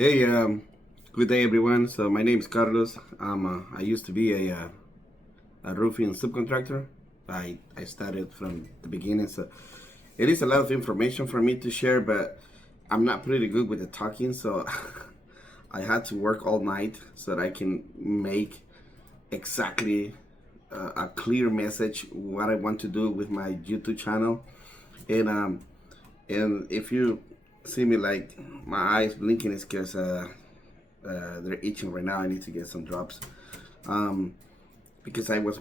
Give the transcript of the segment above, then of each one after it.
Hey, good day everyone. So my name is Carlos. I used to be a roofing subcontractor. I started from the beginning, so it is a lot of information for me to share, but I'm not pretty good with the talking, so I had to work all night so that I can make exactly a clear message what I want to do with my YouTube channel. And if you see me like my eyes blinking, it's because they're itching right now. I need to get some drops um, because I was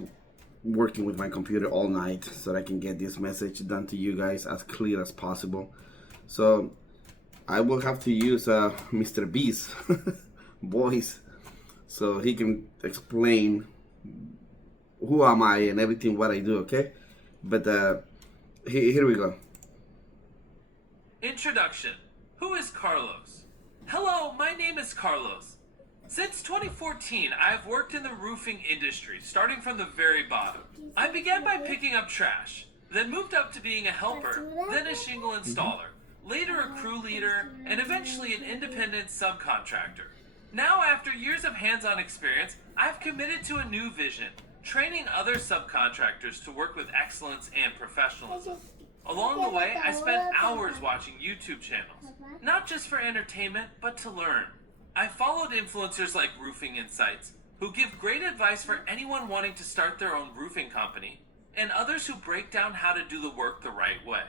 working with my computer all night so that I can get this message done to you guys as clear as possible. So I will have to use Mr. B's voice so he can explain who am I and everything what I do. Okay, but here we go. Introduction. Who is Carlos? Hello, my name is Carlos. Since 2014, I have worked in the roofing industry, starting from the very bottom. I began by picking up trash, then moved up to being a helper, then a shingle installer, later a crew leader, and eventually an independent subcontractor. Now, after years of hands-on experience, I've committed to a new vision, training other subcontractors to work with excellence and professionalism. Along the way, I spent hours watching YouTube channels, not just for entertainment, but to learn. I followed influencers like Roofing Insights, who give great advice for anyone wanting to start their own roofing company, and others who break down how to do the work the right way.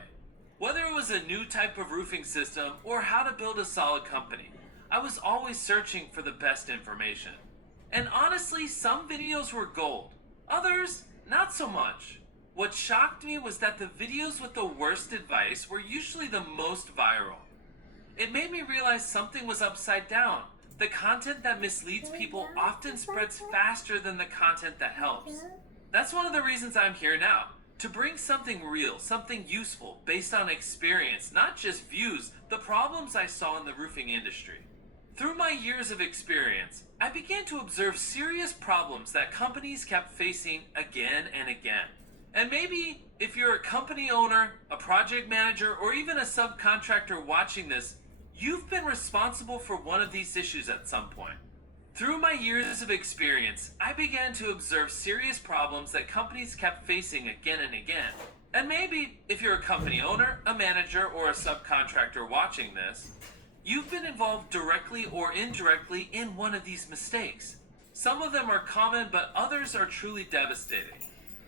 Whether it was a new type of roofing system or how to build a solid company, I was always searching for the best information. And honestly, some videos were gold, others not so much. What shocked me was that the videos with the worst advice were usually the most viral. It made me realize something was upside down. The content that misleads people often spreads faster than the content that helps. That's one of the reasons I'm here now, to bring something real, something useful, based on experience, not just views, the problems I saw in the roofing industry. Through my years of experience, I began to observe serious problems that companies kept facing again and again. And maybe if you're a company owner, a project manager, or even a subcontractor watching this, you've been responsible for one of these issues at some point. Through my years of experience, I began to observe serious problems that companies kept facing again and again. And maybe if you're a company owner, a manager, or a subcontractor watching this, you've been involved directly or indirectly in one of these mistakes. Some of them are common, but others are truly devastating.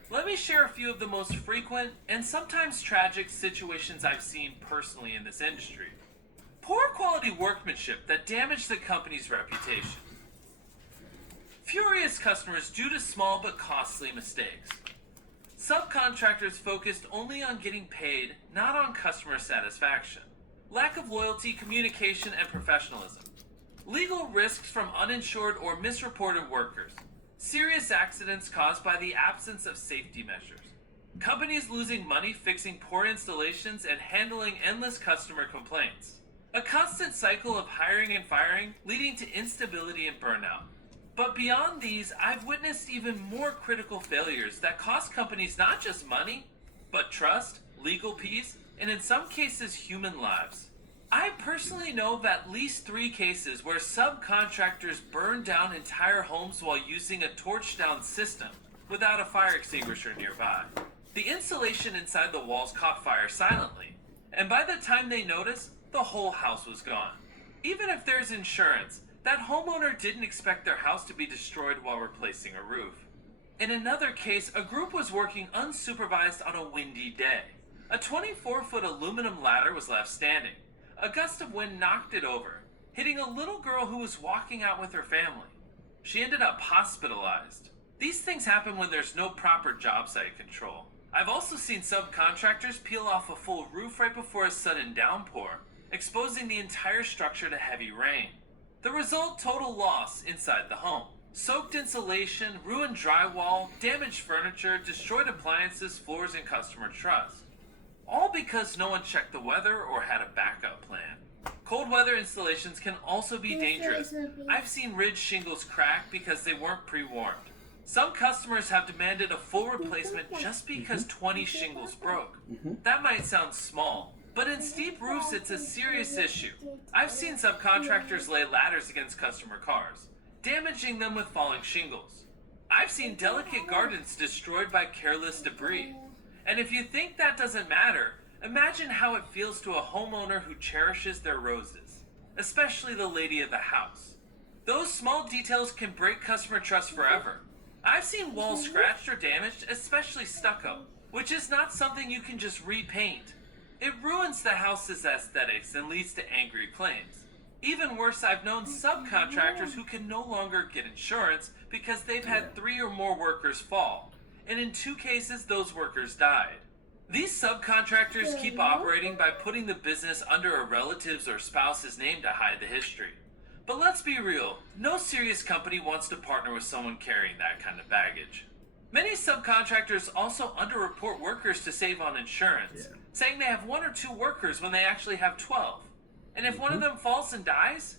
Let me share a few of the most frequent and sometimes tragic situations I've seen personally in this industry. Poor quality workmanship that damaged the company's reputation. Furious customers due to small but costly mistakes. Subcontractors focused only on getting paid, not on customer satisfaction. Lack of loyalty, communication, and professionalism. Legal risks from uninsured or misreported workers. Serious accidents caused by the absence of safety measures. Companies losing money fixing poor installations and handling endless customer complaints. A constant cycle of hiring and firing leading to instability and burnout. But beyond these, I've witnessed even more critical failures that cost companies not just money, but trust, legal peace, and in some cases human lives. I personally know of at least 3 cases where subcontractors burned down entire homes while using a torch-down system without a fire extinguisher nearby. The insulation inside the walls caught fire silently, and by the time they noticed, the whole house was gone. Even if there's insurance, that homeowner didn't expect their house to be destroyed while replacing a roof. In another case, a group was working unsupervised on a windy day. A 24-foot aluminum ladder was left standing. A gust of wind knocked it over, hitting a little girl who was walking out with her family. She ended up hospitalized. These things happen when there's no proper job site control. I've also seen subcontractors peel off a full roof right before a sudden downpour, exposing the entire structure to heavy rain. The result, total loss inside the home. Soaked insulation, ruined drywall, damaged furniture, destroyed appliances, floors, and customer trust. All because no one checked the weather or had a backup plan. Cold weather installations can also be dangerous. I've seen ridge shingles crack because they weren't pre-warmed. Some customers have demanded a full replacement just because 20 shingles broke. That might sound small, But in steep roofs, it's a serious issue. I've seen subcontractors lay ladders against customer cars, damaging them with falling shingles. I've seen delicate gardens destroyed by careless debris. And if you think that doesn't matter, imagine how it feels to a homeowner who cherishes their roses, especially the lady of the house. Those small details can break customer trust forever. I've seen walls scratched or damaged, especially stucco, which is not something you can just repaint. It ruins the house's aesthetics and leads to angry claims. Even worse, I've known subcontractors who can no longer get insurance because they've had 3 or more workers fall, and in 2 cases, those workers died. These subcontractors keep operating by putting the business under a relative's or spouse's name to hide the history. But let's be real, no serious company wants to partner with someone carrying that kind of baggage. Many subcontractors also underreport workers to save on insurance, saying they have 1 or 2 workers when they actually have 12. And if one of them falls and dies,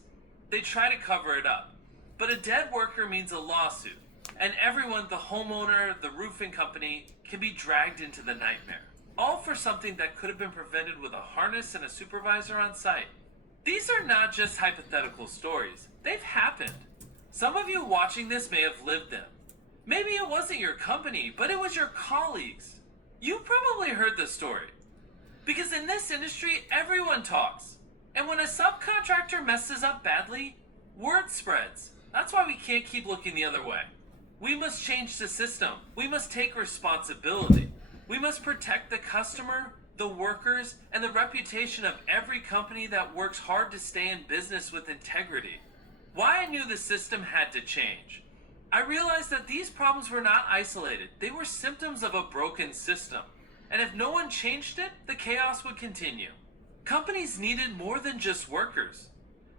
they try to cover it up. But a dead worker means a lawsuit, and everyone, the homeowner, the roofing company, can be dragged into the nightmare. All for something that could have been prevented with a harness and a supervisor on site. These are not just hypothetical stories. They've happened. Some of you watching this may have lived them. Maybe it wasn't your company, but it was your colleagues. You probably heard the story. Because in this industry, everyone talks. And when a subcontractor messes up badly, word spreads. That's why we can't keep looking the other way. We must change the system. We must take responsibility. We must protect the customer, the workers, and the reputation of every company that works hard to stay in business with integrity. Why I knew the system had to change. I realized that these problems were not isolated. They were symptoms of a broken system. And if no one changed it, the chaos would continue. Companies needed more than just workers.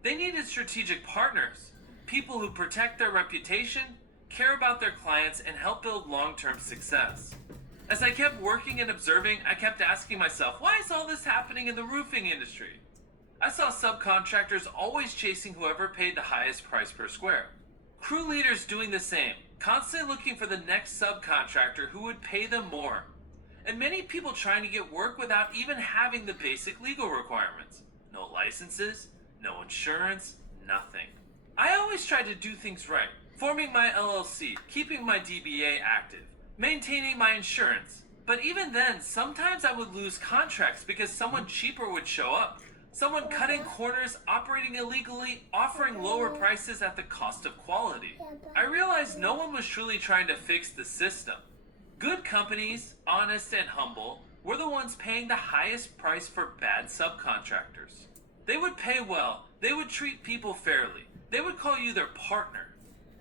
They needed strategic partners, people who protect their reputation, care about their clients, and help build long-term success. As I kept working and observing, I kept asking myself, why is all this happening in the roofing industry? I saw subcontractors always chasing whoever paid the highest price per square. Crew leaders doing the same, constantly looking for the next subcontractor who would pay them more. And many people trying to get work without even having the basic legal requirements. No licenses, no insurance, nothing. I always tried to do things right, forming my LLC, keeping my DBA active, maintaining my insurance. But even then, sometimes I would lose contracts because someone cheaper would show up. Someone cutting corners, operating illegally, offering lower prices at the cost of quality. I realized no one was truly trying to fix the system. Good companies, honest and humble, were the ones paying the highest price for bad subcontractors. They would pay well, they would treat people fairly, they would call you their partner.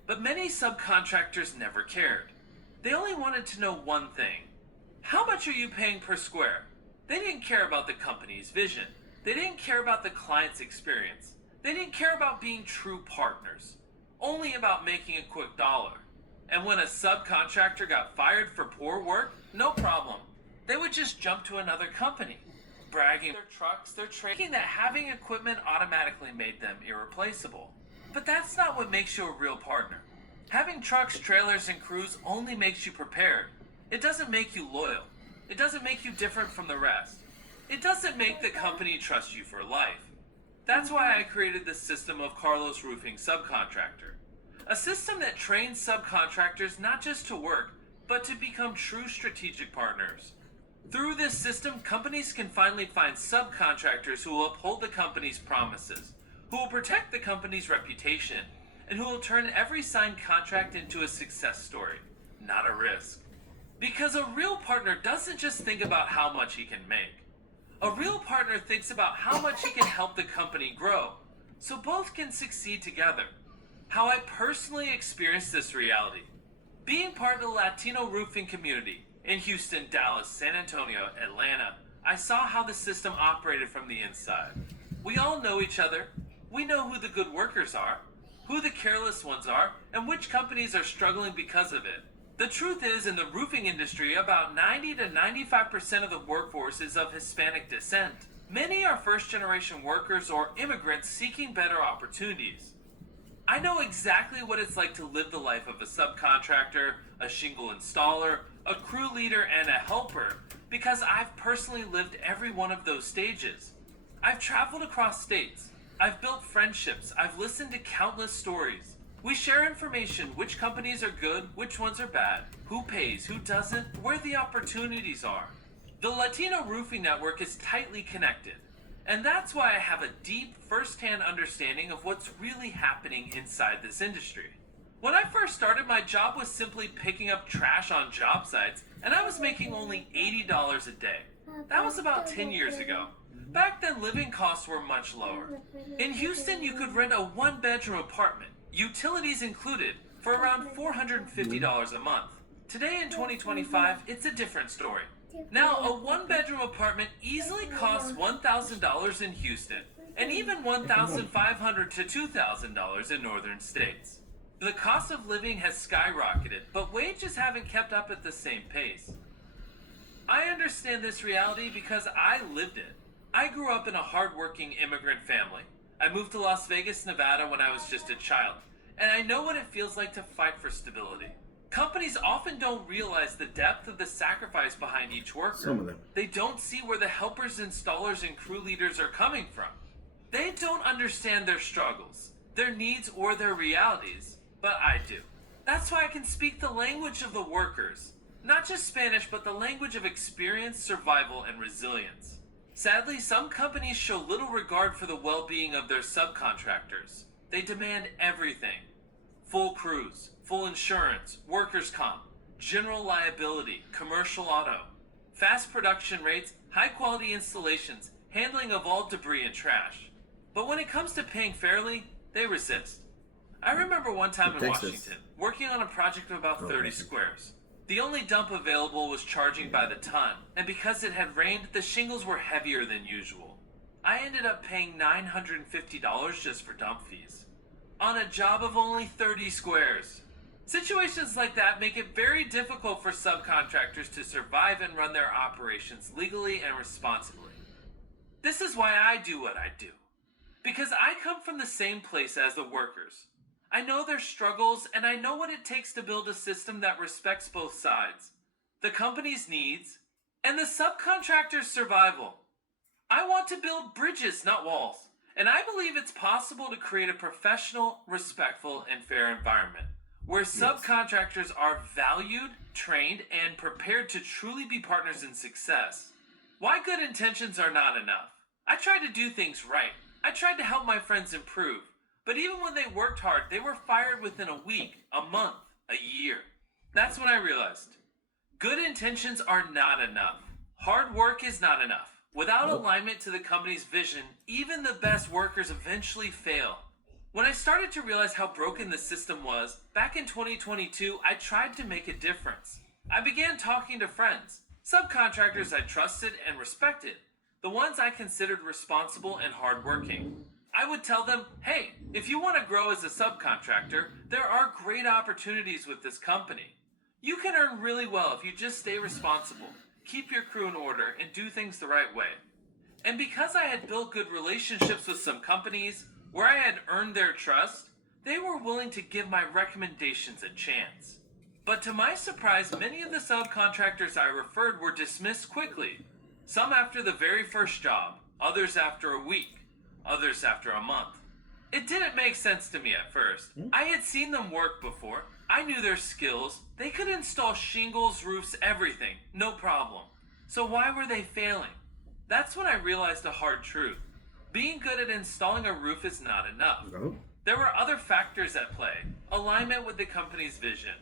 But many subcontractors never cared. They only wanted to know one thing. How much are you paying per square? They didn't care about the company's vision. They didn't care about the client's experience. They didn't care about being true partners. Only about making a quick dollar. And when a subcontractor got fired for poor work, no problem. They would just jump to another company, bragging their trucks, their trade, thinking that having equipment automatically made them irreplaceable. But that's not what makes you a real partner. Having trucks, trailers, and crews only makes you prepared. It doesn't make you loyal. It doesn't make you different from the rest. It doesn't make the company trust you for life. That's why I created the system of Carlos Roofing Subcontractor. A system that trains subcontractors not just to work, but to become true strategic partners. Through this system, companies can finally find subcontractors who will uphold the company's promises, who will protect the company's reputation, and who will turn every signed contract into a success story, not a risk. Because a real partner doesn't just think about how much he can make. A real partner thinks about how much he can help the company grow, so both can succeed together. How I personally experienced this reality. Being part of the Latino roofing community in Houston, Dallas, San Antonio, Atlanta, I saw how the system operated from the inside. We all know each other. We know who the good workers are, who the careless ones are, and which companies are struggling because of it. The truth is, in the roofing industry, about 90 to 95% of the workforce is of Hispanic descent. Many are first-generation workers or immigrants seeking better opportunities. I know exactly what it's like to live the life of a subcontractor, a shingle installer, a crew leader, and a helper, because I've personally lived every one of those stages. I've traveled across states. I've built friendships. I've listened to countless stories. We share information: which companies are good, which ones are bad, who pays, who doesn't, where the opportunities are. The Latino Roofing Network is tightly connected, and that's why I have a deep, first-hand understanding of what's really happening inside this industry. When I first started, my job was simply picking up trash on job sites, and I was making only $80 a day. That was about 10 years ago. Back then, living costs were much lower. In Houston, you could rent a one-bedroom apartment, utilities included, for around $450 a month. Today in 2025, it's a different story. Now, a one-bedroom apartment easily costs $1,000 in Houston, and even $1,500 to $2,000 in northern states. The cost of living has skyrocketed, but wages haven't kept up at the same pace. I understand this reality because I lived it. I grew up in a hardworking immigrant family. I moved to Las Vegas, Nevada when I was just a child, and I know what it feels like to fight for stability. Companies often don't realize the depth of the sacrifice behind each worker. Some of them. They don't see where the helpers, installers, and crew leaders are coming from. They don't understand their struggles, their needs, or their realities, but I do. That's why I can speak the language of the workers. Not just Spanish, but the language of experience, survival, and resilience. Sadly, some companies show little regard for the well-being of their subcontractors. They demand everything: full crews, full insurance, workers' comp, general liability, commercial auto, fast production rates, high-quality installations, handling of all debris and trash. But when it comes to paying fairly, they resist. I remember one time in Washington, working on a project of about 30 squares. The only dump available was charging by the ton, and because it had rained, the shingles were heavier than usual. I ended up paying $950 just for dump fees, on a job of only 30 squares. Situations like that make it very difficult for subcontractors to survive and run their operations legally and responsibly. This is why I do what I do, because I come from the same place as the workers. I know their struggles, and I know what it takes to build a system that respects both sides: the company's needs and the subcontractor's survival. I want to build bridges, not walls, and I believe it's possible to create a professional, respectful, and fair environment where subcontractors are valued, trained, and prepared to truly be partners in success. Why good intentions are not enough. I tried to do things right. I tried to help my friends improve. But even when they worked hard, they were fired within a week, a month, a year. That's when I realized good intentions are not enough. Hard work is not enough. Without alignment to the company's vision, even the best workers eventually fail. When I started to realize how broken the system was, back in 2022, I tried to make a difference. I began talking to friends, subcontractors I trusted and respected, the ones I considered responsible and hardworking. I would tell them, hey, if you want to grow as a subcontractor, there are great opportunities with this company. You can earn really well if you just stay responsible, keep your crew in order, and do things the right way. And because I had built good relationships with some companies, where I had earned their trust, they were willing to give my recommendations a chance. But to my surprise, many of the subcontractors I referred were dismissed quickly. Some after the very first job, others after a week, others after a month. It didn't make sense to me at first. I had seen them work before. I knew their skills. They could install shingles, roofs, everything, no problem. So why were they failing? That's when I realized a hard truth. Being good at installing a roof is not enough. There were other factors at play: alignment with the company's vision,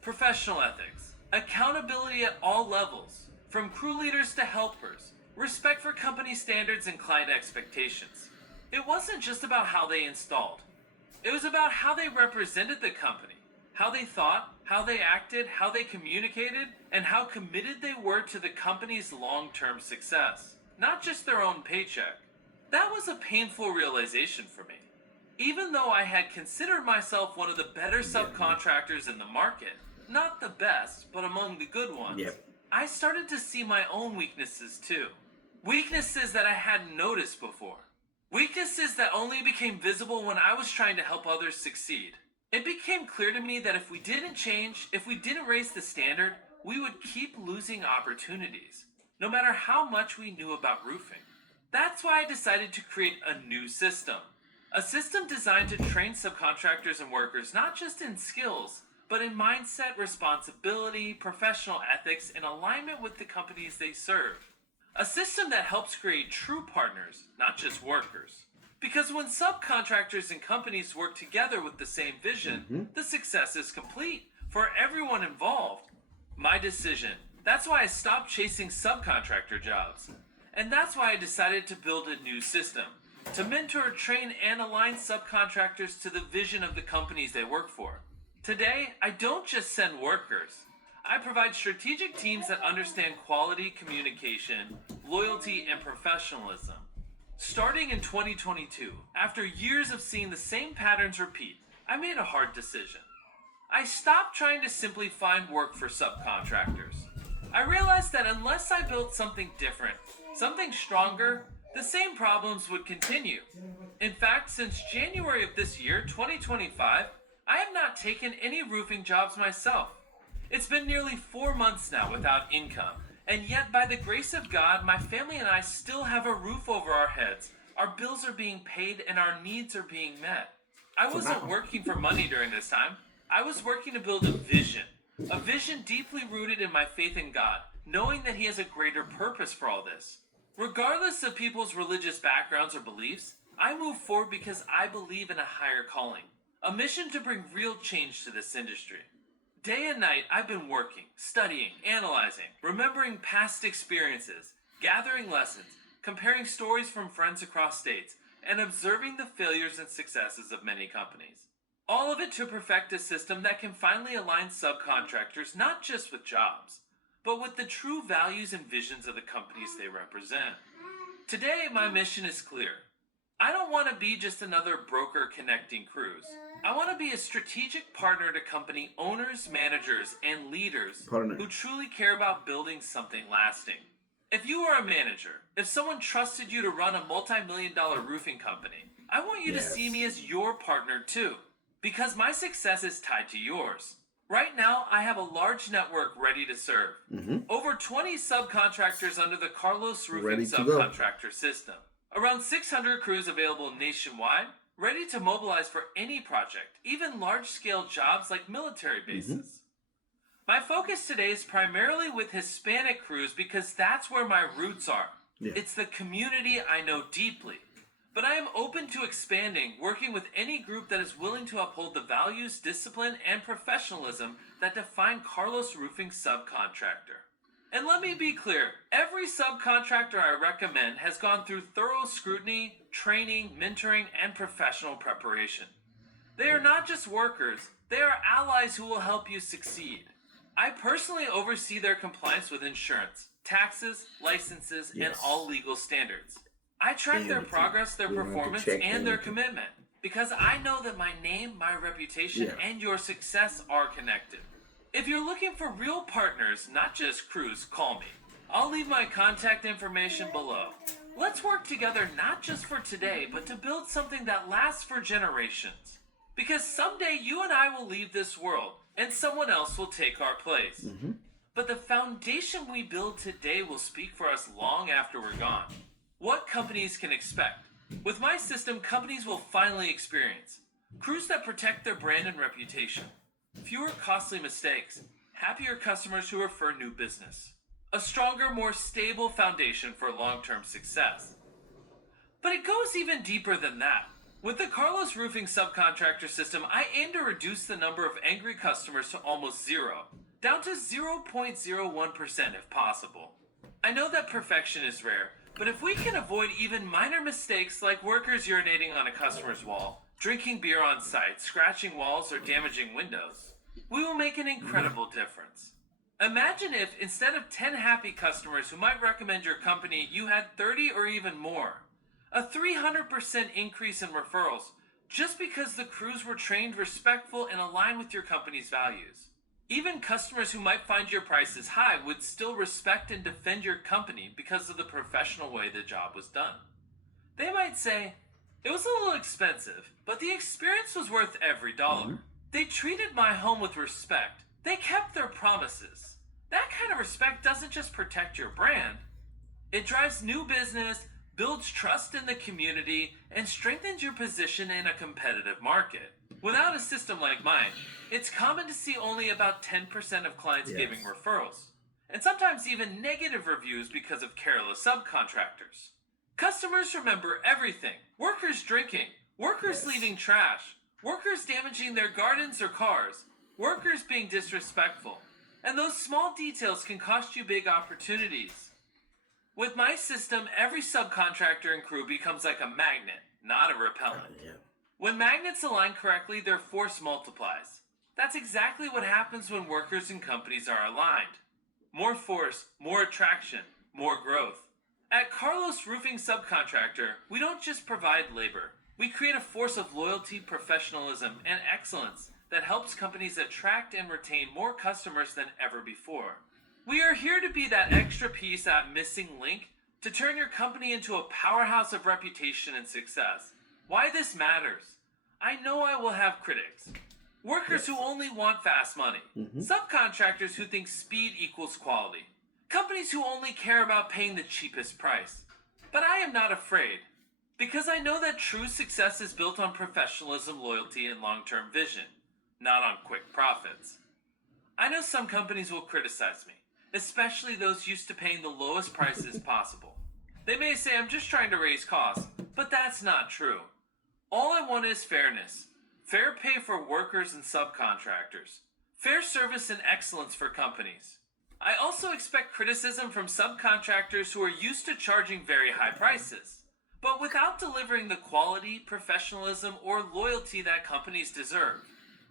professional ethics, accountability at all levels, from crew leaders to helpers, respect for company standards and client expectations. It wasn't just about how they installed. It was about how they represented the company, how they thought, how they acted, how they communicated, and how committed they were to the company's long-term success, not just their own paycheck. That was a painful realization for me. Even though I had considered myself one of the better subcontractors in the market, not the best, but among the good ones, I started to see my own weaknesses too. Weaknesses that I hadn't noticed before. Weaknesses that only became visible when I was trying to help others succeed. It became clear to me that if we didn't change, if we didn't raise the standard, we would keep losing opportunities. no matter how much we knew about roofing. That's why I decided to create a new system. A system designed to train subcontractors and workers not just in skills, but in mindset, responsibility, professional ethics, and alignment with the companies they serve. A system that helps create true partners, not just workers. Because when subcontractors and companies work together with the same vision, the success is complete for everyone involved. My decision. That's why I stopped chasing subcontractor jobs. And that's why I decided to build a new system. To mentor, train, and align subcontractors to the vision of the companies they work for. Today, I don't just send workers. I provide strategic teams that understand quality, communication, loyalty, and professionalism. Starting in 2022, after years of seeing the same patterns repeat, I made a hard decision. I stopped trying to simply find work for subcontractors. I realized that unless I built something different, something stronger, the same problems would continue. In fact, since January of this year, 2025, I have not taken any roofing jobs myself. It's been nearly 4 months now without income, and yet by the grace of God, my family and I still have a roof over our heads. Our bills are being paid and our needs are being met. I wasn't working for money during this time. I was working to build a vision deeply rooted in my faith in God, knowing that He has a greater purpose for all this. Regardless of people's religious backgrounds or beliefs, I move forward because I believe in a higher calling, a mission to bring real change to this industry. Day and night, I've been working, studying, analyzing, remembering past experiences, gathering lessons, comparing stories from friends across states, and observing the failures and successes of many companies. All of it to perfect a system that can finally align subcontractors not just with jobs, but with the true values and visions of the companies they represent. Today, my mission is clear. I don't want to be just another broker connecting crews. I want to be a strategic partner to company owners, managers, and leaders who truly care about building something lasting. If you are a manager, if someone trusted you to run a multi-million-dollar roofing company, I want you to see me as your partner too, because my success is tied to yours. Right now, I have a large network ready to serve. Over 20 subcontractors under the Carlos Roofing subcontractor system. Around 600 crews available nationwide, ready to mobilize for any project, even large-scale jobs like military bases. My focus today is primarily with Hispanic crews because that's where my roots are. It's the community I know deeply. But I am open to expanding, working with any group that is willing to uphold the values, discipline, and professionalism that define Carlos Roofing subcontractor. And let me be clear, every subcontractor I recommend has gone through thorough scrutiny, training, mentoring, and professional preparation. They are not just workers, they are allies who will help you succeed. I personally oversee their compliance with insurance, taxes, licenses, and all legal standards. I track their progress, their performance, and their commitment, because I know that my name, my reputation, and your success are connected. If you're looking for real partners, not just crews, call me. I'll leave my contact information below. Let's work together not just for today, but to build something that lasts for generations. Because someday you and I will leave this world, and someone else will take our place. But the foundation we build today will speak for us long after we're gone. What companies can expect? With my system, companies will finally experience crews that protect their brand and reputation, fewer costly mistakes, happier customers who refer new business, a stronger, more stable foundation for long-term success. But it goes even deeper than that. With the Carlos Roofing subcontractor system, I aim to reduce the number of angry customers to almost zero, down to 0.01% if possible. I know that perfection is rare, but if we can avoid even minor mistakes like workers urinating on a customer's wall, drinking beer on site, scratching walls, or damaging windows, we will make an incredible difference. Imagine if, instead of 10 happy customers who might recommend your company, you had 30 or even more. A 300% increase in referrals, just because the crews were trained, respectful, and aligned with your company's values. Even customers who might find your prices high would still respect and defend your company because of the professional way the job was done. They might say, it was a little expensive, but the experience was worth every dollar. They treated my home with respect. They kept their promises. That kind of respect doesn't just protect your brand, it drives new business, builds trust in the community, and strengthens your position in a competitive market. Without a system like mine, it's common to see only about 10% of clients giving referrals, and sometimes even negative reviews because of careless subcontractors. Customers remember everything: workers drinking, workers leaving trash, workers damaging their gardens or cars, workers being disrespectful. And those small details can cost you big opportunities. With my system, every subcontractor and crew becomes like a magnet, not a repellent. When magnets align correctly, their force multiplies. That's exactly what happens when workers and companies are aligned. More force, more attraction, more growth. At Carlos Roofing Subcontractor, we don't just provide labor. We create a force of loyalty, professionalism, and excellence that helps companies attract and retain more customers than ever before. We are here to be that extra piece, that missing link, to turn your company into a powerhouse of reputation and success. Why this matters: I know I will have critics. Workers who only want fast money. Subcontractors who think speed equals quality. Companies who only care about paying the cheapest price. But I am not afraid, because I know that true success is built on professionalism, loyalty, and long-term vision, not on quick profits. I know some companies will criticize me, especially those used to paying the lowest prices possible. They may say I'm just trying to raise costs, but that's not true. All I want is fairness. Fair pay for workers and subcontractors. Fair service and excellence for companies. I also expect criticism from subcontractors who are used to charging very high prices, but without delivering the quality, professionalism, or loyalty that companies deserve.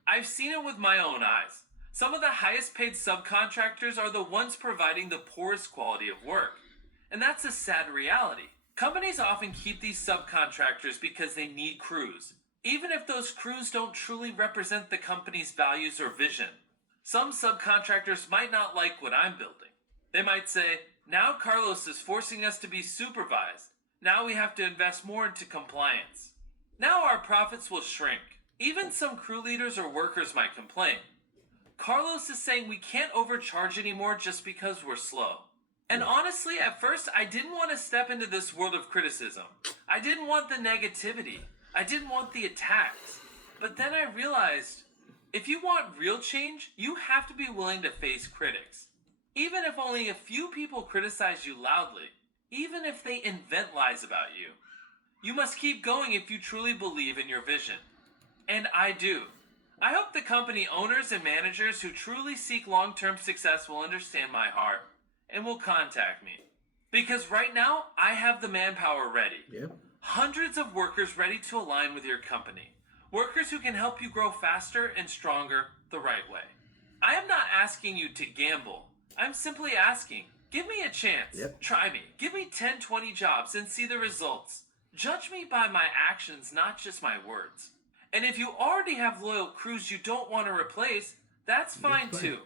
I've seen it with my own eyes. Some of the highest paid subcontractors are the ones providing the poorest quality of work. And that's a sad reality. Companies often keep these subcontractors because they need crews, even if those crews don't truly represent the company's values or vision. Some subcontractors might not like what I'm building. They might say, now Carlos is forcing us to be supervised. Now we have to invest more into compliance. Now our profits will shrink. Even some crew leaders or workers might complain. Carlos is saying we can't overcharge anymore just because we're slow. And honestly, at first, I didn't want to step into this world of criticism. I didn't want the negativity. I didn't want the attacks. But then I realized, if you want real change, you have to be willing to face critics. Even if only a few people criticize you loudly, even if they invent lies about you. You must keep going if you truly believe in your vision. And I do. I hope the company owners and managers who truly seek long-term success will understand my heart and will contact me. Because right now, I have the manpower ready. Hundreds of workers ready to align with your company. Workers who can help you grow faster and stronger the right way. I am not asking you to gamble. I'm simply asking, give me a chance. Try me. Give me 10, 20 jobs and see the results. Judge me by my actions, not just my words. And if you already have loyal crews you don't want to replace, that's fine too.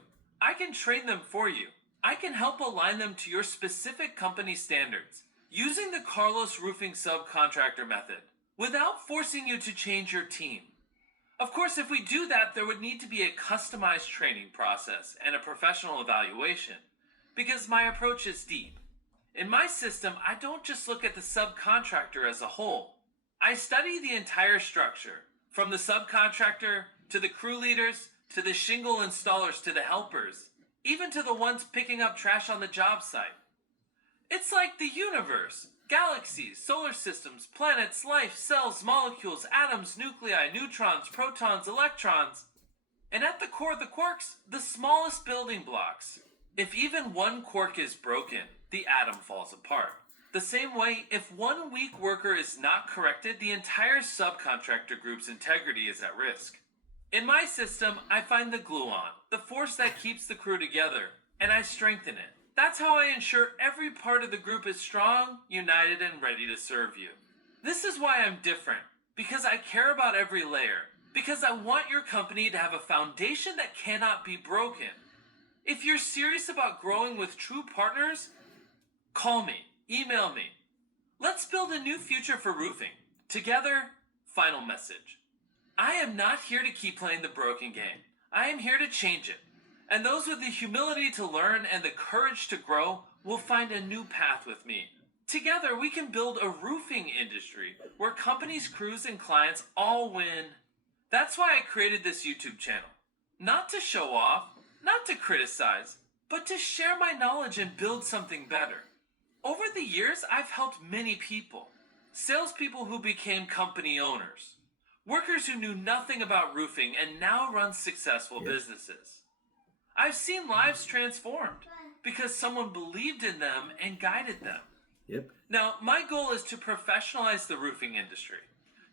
I can train them for you. I can help align them to your specific company standards, using the Carlos Roofing Subcontractor method, without forcing you to change your team. Of course, if we do that, there would need to be a customized training process and a professional evaluation, because my approach is deep. In my system, I don't just look at the subcontractor as a whole. I study the entire structure, from the subcontractor, to the crew leaders, to the shingle installers, to the helpers, even to the ones picking up trash on the job site. It's like the universe. Galaxies, solar systems, planets, life, cells, molecules, atoms, nuclei, neutrons, protons, electrons. And at the core of the quarks, the smallest building blocks. If even one quark is broken, the atom falls apart. The same way, if one weak worker is not corrected, the entire subcontractor group's integrity is at risk. In my system, I find the gluon, the force that keeps the crew together, and I strengthen it. That's how I ensure every part of the group is strong, united, and ready to serve you. This is why I'm different, because I care about every layer, because I want your company to have a foundation that cannot be broken. If you're serious about growing with true partners, call me, email me. Let's build a new future for roofing. Together, final message. I am not here to keep playing the broken game. I am here to change it. And those with the humility to learn and the courage to grow will find a new path with me. Together, we can build a roofing industry where companies, crews, and clients all win. That's why I created this YouTube channel. Not to show off, not to criticize, but to share my knowledge and build something better. Over the years, I've helped many people. Salespeople who became company owners. Workers who knew nothing about roofing and now run successful businesses. I've seen lives transformed because someone believed in them and guided them. Yep. Now, my goal is to professionalize the roofing industry,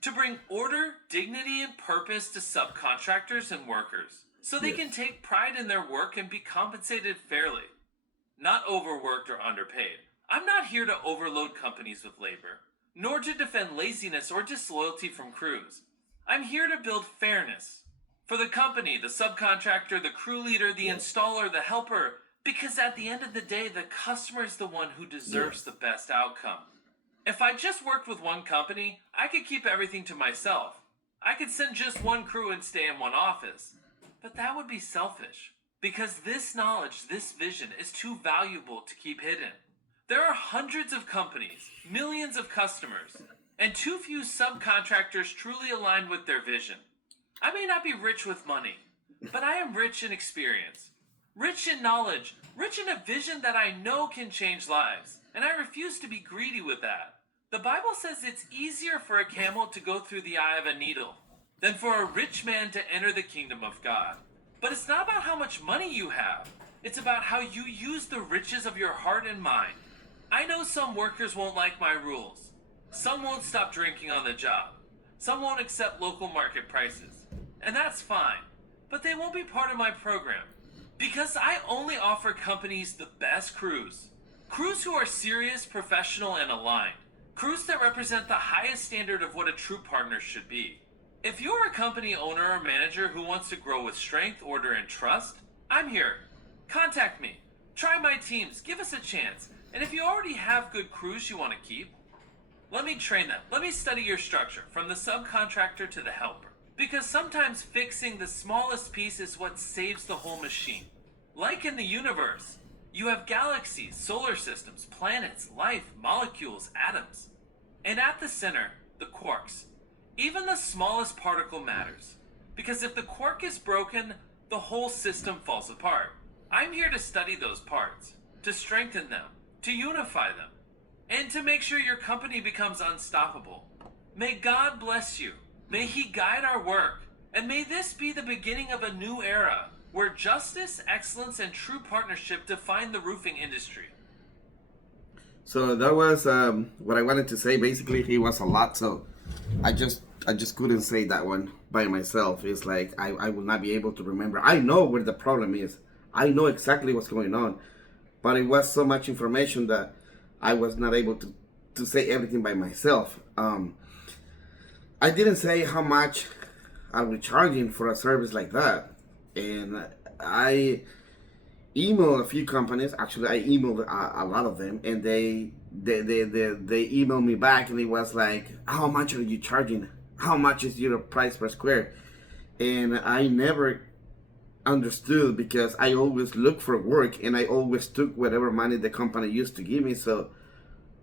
to bring order, dignity, and purpose to subcontractors and workers, so they can take pride in their work and be compensated fairly, not overworked or underpaid. I'm not here to overload companies with labor, nor to defend laziness or disloyalty from crews. I'm here to build fairness for the company, the subcontractor, the crew leader, the installer, the helper, because at the end of the day, the customer is the one who deserves the best outcome. If I just worked with one company, I could keep everything to myself. I could send just one crew and stay in one office. But that would be selfish, because this knowledge, this vision is too valuable to keep hidden. There are hundreds of companies, millions of customers, and too few subcontractors truly aligned with their vision. I may not be rich with money, but I am rich in experience, rich in knowledge, rich in a vision that I know can change lives, and I refuse to be greedy with that. The Bible says it's easier for a camel to go through the eye of a needle than for a rich man to enter the kingdom of God. But it's not about how much money you have. It's about how you use the riches of your heart and mind. I know some workers won't like my rules. Some won't stop drinking on the job. Some won't accept local market prices. And that's fine. But they won't be part of my program. Because I only offer companies the best crews. Crews who are serious, professional, and aligned. Crews that represent the highest standard of what a true partner should be. If you're a company owner or manager who wants to grow with strength, order, and trust, I'm here. Contact me. Try my teams. Give us a chance. And if you already have good crews you want to keep, let me train them. Let me study your structure, from the subcontractor to the helper. Because sometimes fixing the smallest piece is what saves the whole machine. Like in the universe, you have galaxies, solar systems, planets, life, molecules, atoms. And at the center, the quarks. Even the smallest particle matters. Because if the quark is broken, the whole system falls apart. I'm here to study those parts, to strengthen them, to unify them, and to make sure your company becomes unstoppable. May God bless you. May He guide our work. And may this be the beginning of a new era where justice, excellence, and true partnership define the roofing industry. So that was what I wanted to say. Basically, he was a lot, so I just couldn't say that one by myself. It's like I will not be able to remember. I know where the problem is. I know exactly what's going on, but it was so much information that I was not able to say everything by myself. I didn't say how much I was charging for a service like that, and I emailed a few companies. Actually, I emailed a lot of them, and they emailed me back, and it was like, how much are you charging? How much is your price per square? And I never understood, because I always look for work, and I always took whatever money the company used to give me. So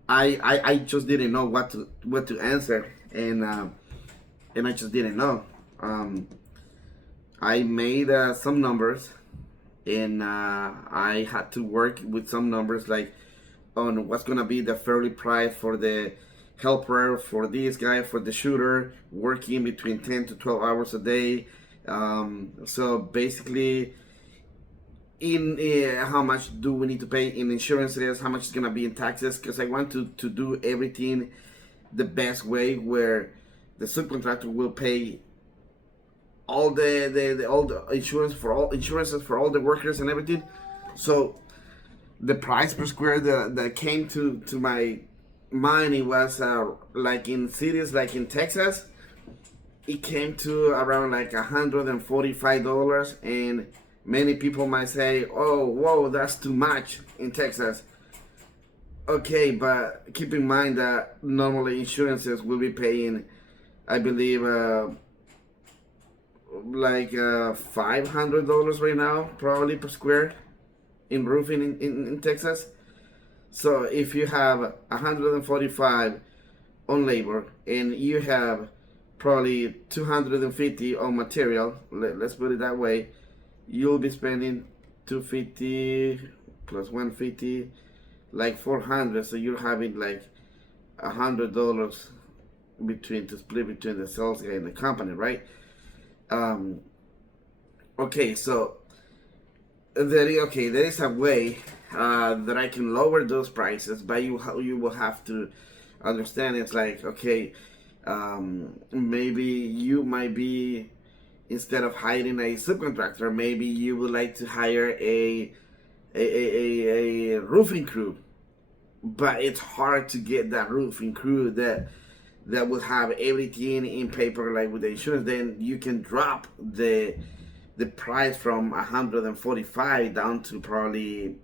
I just didn't know what to answer, and I just didn't know. I made some numbers, and I had to work with some numbers, like on what's gonna be the fairly price for the helper, for this guy, for the shooter, working between 10 to 12 hours a day. So basically, in how much do we need to pay in insurances, how much is gonna be in taxes, because I want to do everything the best way, where the subcontractor will pay all the insurances for all the workers and everything. So the price per square that came to my mind, it was like in cities like in Texas, it came to around like $145, and many people might say, oh, whoa, that's too much in Texas. Okay, but keep in mind that normally insurances will be paying, I believe, like $500 right now, probably per square in roofing in Texas. So if you have 145 on labor and you have probably 250 on material, let's put it that way, you'll be spending 250 plus 150, like 400. So you're having like $100 between to split between the sales guy and the company, right? Okay, so there is a way that I can lower those prices, but you will have to understand. It's like, okay, maybe you might be, instead of hiring a subcontractor, maybe you would like to hire a roofing crew, but it's hard to get that roofing crew that will have everything in paper, like with the insurance. Then you can drop the price from 145 down to probably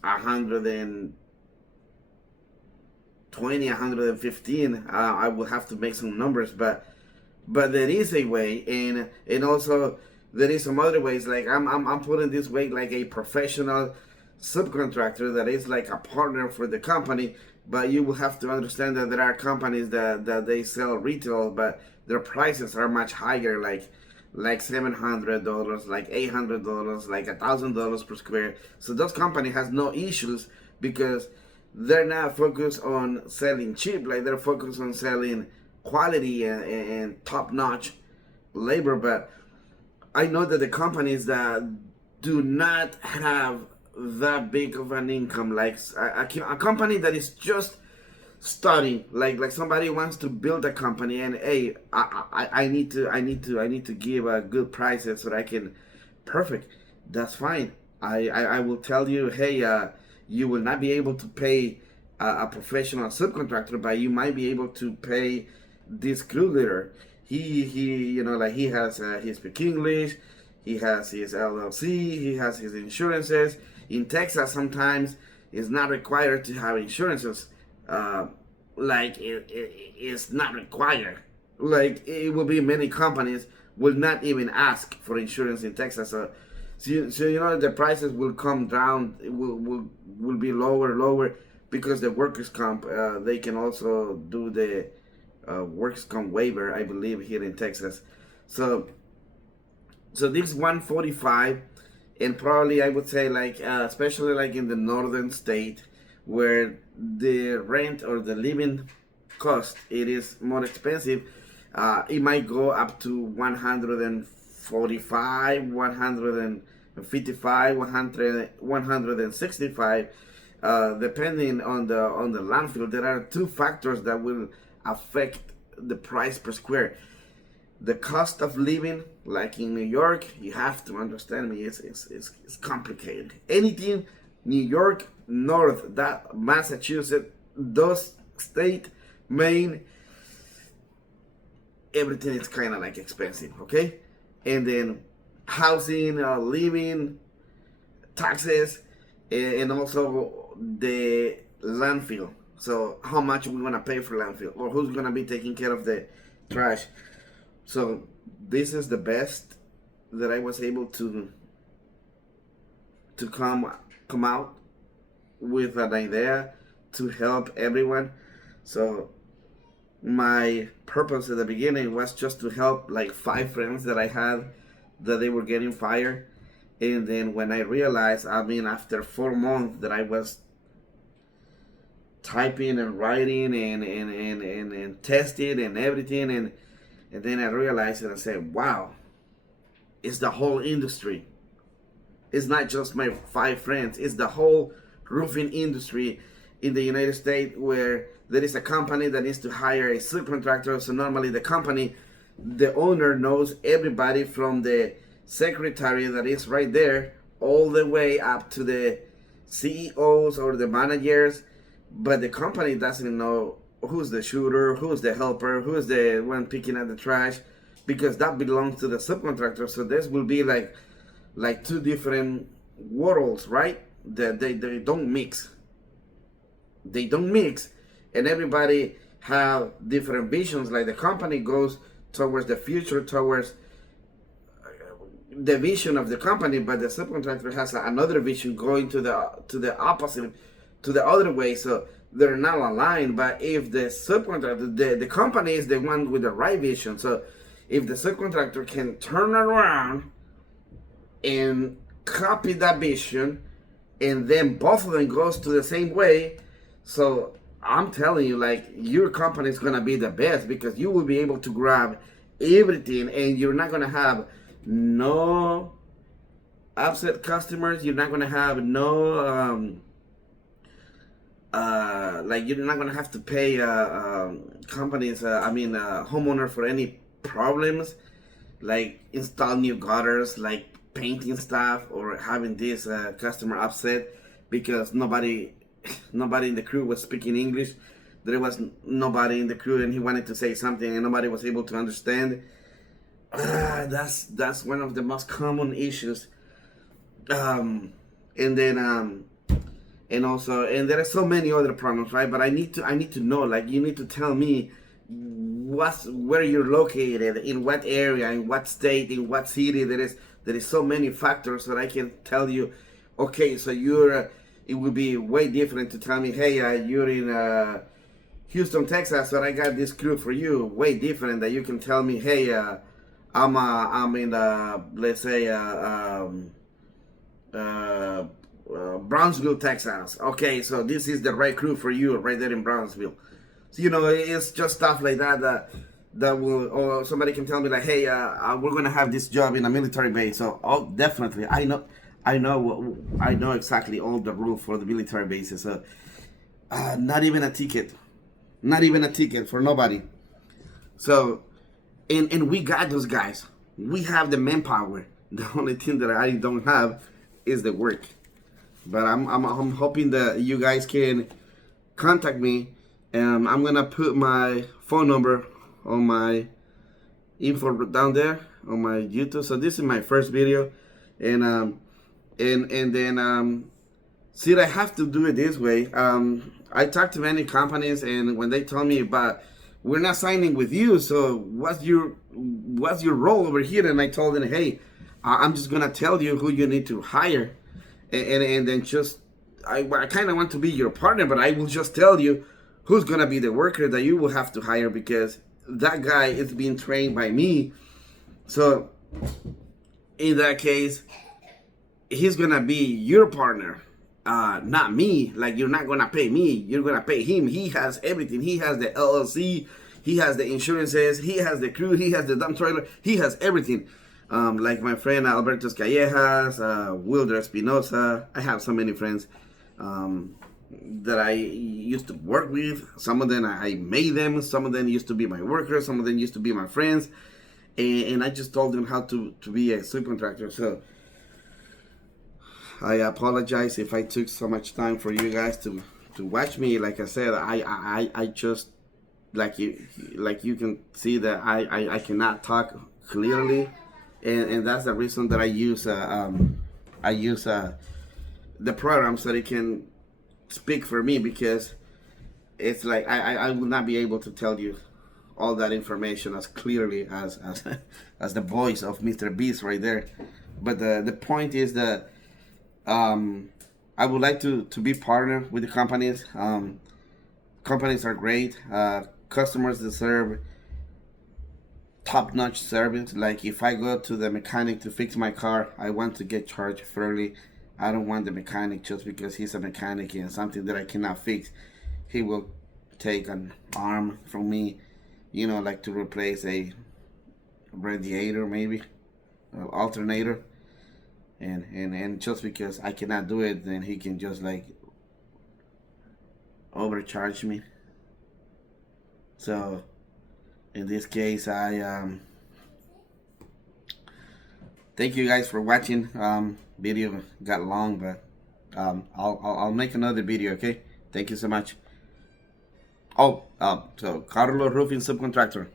120, 115. I will have to make some numbers, but there is a way, and also there is some other ways. Like I'm putting this way like a professional subcontractor that is like a partner for the company. But you will have to understand that there are companies that they sell retail, but their prices are much higher, like $700, like $800, like $1,000 per square. So those company has no issues because they're not focused on selling cheap, like they're focused on selling quality and top-notch labor. But I know that the companies that do not have that big of an income, like a company that is just starting, like somebody wants to build a company, and hey, I need to give a good prices so that I can, perfect, that's fine. I will tell you, hey, you will not be able to pay a professional subcontractor, but you might be able to pay this crew leader. He like he speaks English, he has his LLC, he has his insurances. In Texas, sometimes it's not required to have insurances. Like it's not required. Like it will be, many companies will not even ask for insurance in Texas. So the prices will come down. It will be lower because the workers' comp, they can also do the workers' comp waiver, I believe, here in Texas. So this 145. And probably I would say, like especially like in the northern state where the rent or the living cost, it is more expensive, it might go up to 145, 155, 165, depending on the landfill. There are two factors that will affect the price per square. The cost of living, like in New York, you have to understand me, it's complicated. Anything New York, North, that Massachusetts, those state, Maine, everything is kind of like expensive, okay? And then housing, living, taxes, and also the landfill. So how much we want to pay for landfill, or who's going to be taking care of the trash. So this is the best that I was able to come out with an idea to help everyone. So my purpose at the beginning was just to help like 5 friends that I had that they were getting fired. And then when I realized, after 4 months that I was typing and writing and testing and everything, and then I realized and I said, wow, it's the whole industry. It's not just my 5 friends. It's the whole roofing industry in the United States, where there is a company that needs to hire a subcontractor. So normally the company, the owner knows everybody from the secretary that is right there all the way up to the CEOs or the managers. But the company doesn't know who's the shooter, who's the helper, who's the one picking up the trash, because that belongs to the subcontractor. So this will be like 2 different worlds, right? That they don't mix. They don't mix, and everybody have different visions. Like the company goes towards the future, towards the vision of the company, but the subcontractor has another vision going to the opposite, to the other way. So they're not aligned. But if the subcontractor, the company is the one with the right vision. So if the subcontractor can turn around and copy that vision, and then both of them goes to the same way, so I'm telling you, like, your company is gonna be the best, because you will be able to grab everything, and you're not gonna have no upset customers. You're not gonna have no like, you're not gonna have to pay companies, homeowner, for any problems, like install new gutters, like painting stuff, or having this customer upset because nobody in the crew was speaking English. There was nobody in the crew, and he wanted to say something, and nobody was able to understand. That's one of the most common issues. And then and also, and there are so many other problems, right? But I need to know, like, you need to tell me where you're located, in what area, in what state, in what city. There is so many factors that I can tell you. Okay, so you're it would be way different to tell me, hey, you're in Houston, Texas, but I got this crew for you. Way different that you can tell me, hey, I'm in let's say Brownsville, Texas. Okay, so this is the right crew for you right there in Brownsville. So, it's just stuff like that will, or somebody can tell me, like, hey, we're gonna have this job in a military base. So, definitely, I know exactly all the rules for the military bases. So, not even a ticket for nobody. So, and we got those guys. We have the manpower. The only thing that I don't have is the work. But I'm hoping that you guys can contact me. I'm gonna put my phone number on my info down there on my YouTube. So this is my first video, and then see, I have to do it this way. I talked to many companies, and when they told me, but we're not signing with you, so what's your role over here? And I told them, hey, I'm just gonna tell you who you need to hire, and then just I kind of want to be your partner, but I will just tell you who's gonna be the worker that you will have to hire, because that guy is being trained by me. So in that case, he's gonna be your partner, not me. Like, you're not gonna pay me, you're gonna pay him. He has everything. He has the LLC, he has the insurances, he has the crew, he has the dump trailer, he has everything. Like my friend Alberto Callejas, Wilder Espinosa. I have so many friends that I used to work with. Some of them I made them, some of them used to be my workers, some of them used to be my friends, and I just told them how to be a subcontractor. So I apologize if I took so much time for you guys to watch me. Like I said, I just, like you can see that I cannot talk clearly, and that's the reason that I use the program, so they can speak for me, because it's like I will not be able to tell you all that information as clearly as as the voice of Mr. Beast right there. But the point is that I would like to be partner with the companies. Companies are great. Customers deserve top-notch service. Like, if I go to the mechanic to fix my car, I want to get charged fairly. I don't want the mechanic just because he's a mechanic and something that I cannot fix, he will take an arm from me, like to replace a radiator, maybe an alternator, and just because I cannot do it, then he can just, like, overcharge me. So in this case, I thank you guys for watching. Video got long, but I'll make another video. Okay, thank you so much. So Carlos Roofing Subcontractor.